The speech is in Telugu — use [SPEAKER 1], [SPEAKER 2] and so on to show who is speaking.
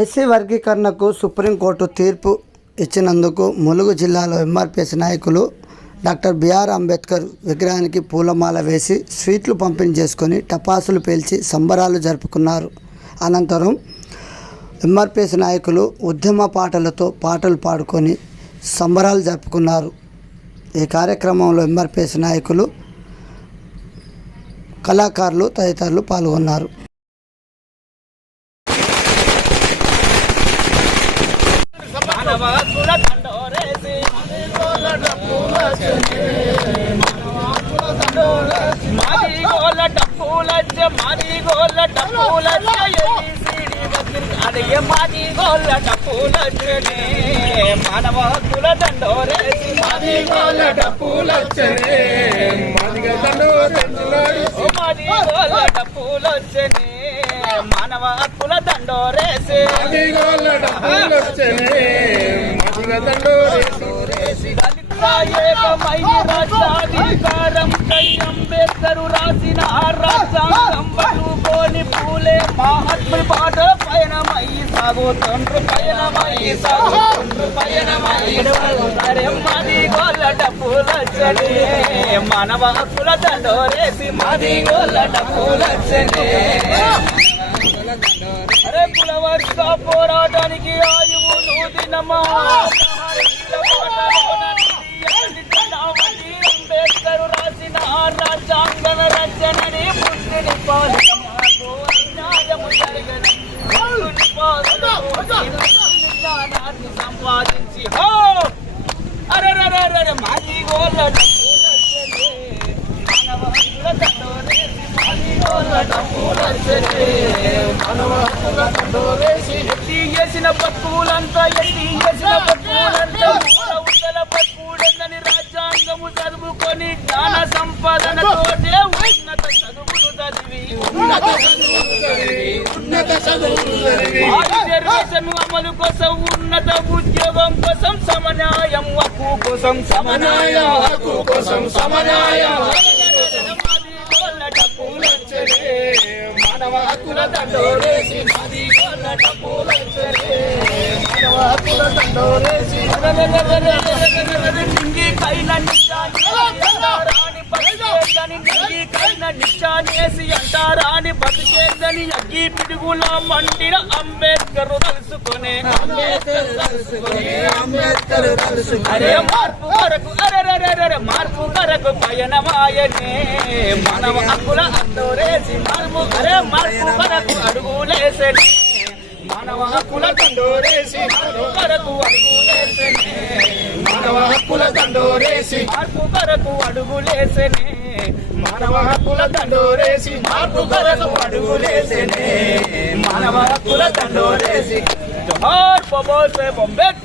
[SPEAKER 1] ఎస్సీ వర్గీకరణకు సుప్రీంకోర్టు తీర్పు ఇచ్చినందుకు ములుగు జిల్లాలో ఎంఆర్పిఎస్ నాయకులు డాక్టర్ బిఆర్ అంబేద్కర్ విగ్రహానికి పూలమాల వేసి స్వీట్లు పంపిణీ చేసుకొని టపాసులు పేల్చి సంబరాలు జరుపుకున్నారు. అనంతరం ఎంఆర్పిఎస్ నాయకులు ఉద్యమ పాటలతో పాటలు పాడుకొని సంబరాలు జరుపుకున్నారు. ఈ కార్యక్రమంలో ఎంఆర్పిఎస్ నాయకులు కళాకారులు తదితరులు పాల్గొన్నారు.
[SPEAKER 2] మానవ కుల దండోరేసి మాది గోల డప్పులచ్చ మాది అడిగే మాది గోల డప్పులచ్చనే దండోరేసి మాది గోల
[SPEAKER 3] మాదిగ దండోరెంచులాడు
[SPEAKER 2] ఓ మాది మానవ కుల దండోరేసి రాజ్యాధికారం కై అంబేద్కరు రాసిన రాజ్యాంగం పట్టుకొని పూలే మహాత్ముడి పాటల పయనమై సాగుతుండ్రు పయనమై సాగుతుండ్రు పయనమై సాగుతారే మాది గోళ్ళ మానవ హక్కుల దండోరేసి మాది గోళ్ళ డప్పులచ్చనే అరే కులవర్గ పోరాటానికి ఆయువు నూదినమా అంబేద్కర్ రాసిన రాజ్యాంగన రచనని పుట్టిని పాలనకు అన్యాయము జరగని సంపాదించి హో! అరే మాది గోళ్ళ డబ్బులచ్చనే మానవ హక్కుల దండోరేసి మాది గోళ్ళ డబ్బులచ్చనే ఎత్తి చేసిన బతుకులంతా ఎత్తి చేసిన బతుకులంతా ఉత్తల రాజ్యాంగము చదువుకొని జ్ఞాన సంపాదన ఉన్నత చదువులు చదివి
[SPEAKER 3] ఉన్నత చదువులు చదివి ఉన్నత చదువులు చదివి
[SPEAKER 2] అమలు కోసం ఉన్నత ఉద్యోగం కోసం సమన్యాయం హక్కు కోసం
[SPEAKER 3] సమనాయ హక్కు కోసం సమనాయ దండోరేసి మాది గోళ్ళ డప్పులొచ్చనే మానవ హక్కుల దండోరేసి
[SPEAKER 2] నిశానేసి అంటారాని బతికేదని అగ్గి పిడుగుల మంటిన అంబేద్కర్ తలుసుకునే.
[SPEAKER 3] అంబేద్కర్
[SPEAKER 2] అరే మార్పు కొరకు అరే మార్పు కొరకు పయనమాయనే. మానవ హక్కుల అందరేసి మార్పు అరే మార్పు కొరకు అడుగులేసే మానవ హక్కుల
[SPEAKER 3] దండోరేసి
[SPEAKER 2] మార్పు కొరకు
[SPEAKER 3] మానవ హక్కుల దండోరేసి
[SPEAKER 2] మార్పు కొరకు అడుగులేసనే.
[SPEAKER 3] మానవ హక్కుల దండోరేసి
[SPEAKER 2] మార్పు కొరకు అడుగులేసనే. మానవ హక్కుల దండోరేసి జోహార్ బాబా బొంబెట్